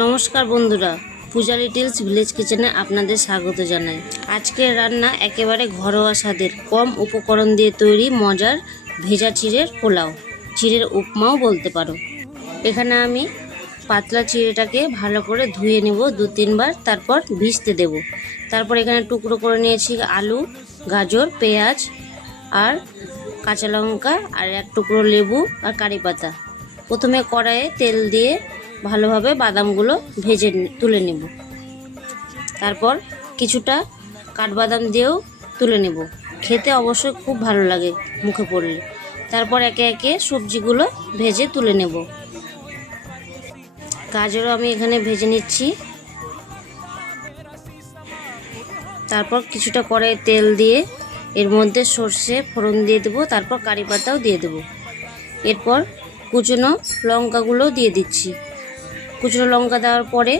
নমস্কার বন্ধুরা, পূজা লিটলস ভিলেজ কিচেনে আপনাদের স্বাগত জানাই। আজকের রান্না একেবারে ঘরোয়া স্বাদের, কম উপকরণ দিয়ে তৈরি মজার ভেজা চিড়ের পোলাও, চিড়ের উপমাও বলতে পারো। এখানে আমি পাতলা চিড়েটাকে ভালো করে ধুয়ে নেব 2-3 বার, তারপর ভিজতে দেব। তারপর এখানে টুকরো করে নিয়েছি আলু, গাজর, পেঁয়াজ আর কাঁচা লঙ্কা আর এক টুকরো লেবু আর কারি পাতা। প্রথমে কড়াইয়ে তেল দিয়ে ভালোভাবে বাদামগুলো ভেজে তুলে নেব। তারপর কিছুটা কাঠবাদাম দিয়েও তুলে নেব, খেতে অবশ্যই খুব ভালো লাগে মুখে পড়লে। তারপর একে একে সবজিগুলো ভেজে তুলে নেব। গাজরও আমি এখানে ভেজে নিচ্ছি। তারপর কিছুটা কড়াইয়ে তেল দিয়ে এর মধ্যে সর্ষে ফোড়ন দিয়ে দেবো, তারপর কারি পাতাও দিয়ে দেবো। এরপর কুচনো লঙ্কাগুলো দিয়ে দিচ্ছি। কুচনো লঙ্কা দেওয়ার পরে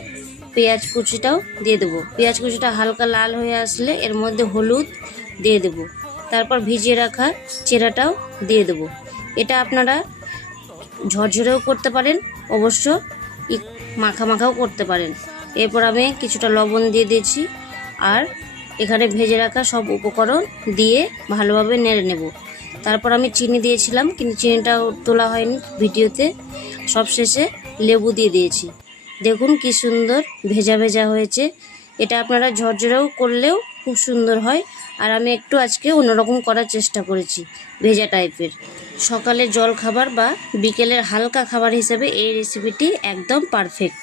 পেঁয়াজ কুচিটাও দিয়ে দেবো। পেঁয়াজ কুচিটা হালকা লাল হয়ে আসলে এর মধ্যে হলুদ দিয়ে দেবো। তারপর ভিজিয়ে রাখা চিড়াটাও দিয়ে দেবো। এটা আপনারা ঝরঝরেও করতে পারেন, অবশ্য মাখা মাখাও করতে পারেন। এরপর আমি কিছুটা লবণ দিয়ে দিয়েছি আর এখানে ভেজে রাখা সব উপকরণ দিয়ে ভালোভাবে নেড়ে নেব। তারপর আমি চিনি দিয়েছিলাম, কিন্তু চিনিটা তোলা হয়নি ভিডিওতে। সবশেষে লেবু দিয়ে দিয়েছি। দেখুন কি সুন্দর ভেজা ভেজা হয়েছে। এটা আপনারা ঝরঝরেও করলেও খুব সুন্দর হয়, আর আমি একটু আজকে অন্যরকম করার চেষ্টা করেছি, ভেজা টাইপের। সকালে জল খাবার বা বিকেলের হালকা খাবার হিসেবে এই রেসিপিটি একদম পারফেক্ট।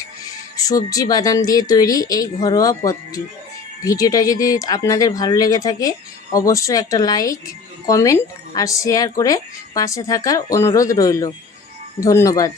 সবজি বাদাম দিয়ে তৈরি এই ঘরোয়া পদটি। ভিডিওটা যদি আপনাদের ভালো লেগে থাকে অবশ্যই একটা লাইক, কমেন্ট আর শেয়ার করে পাশে থাকার অনুরোধ রইল। ধন্যবাদ।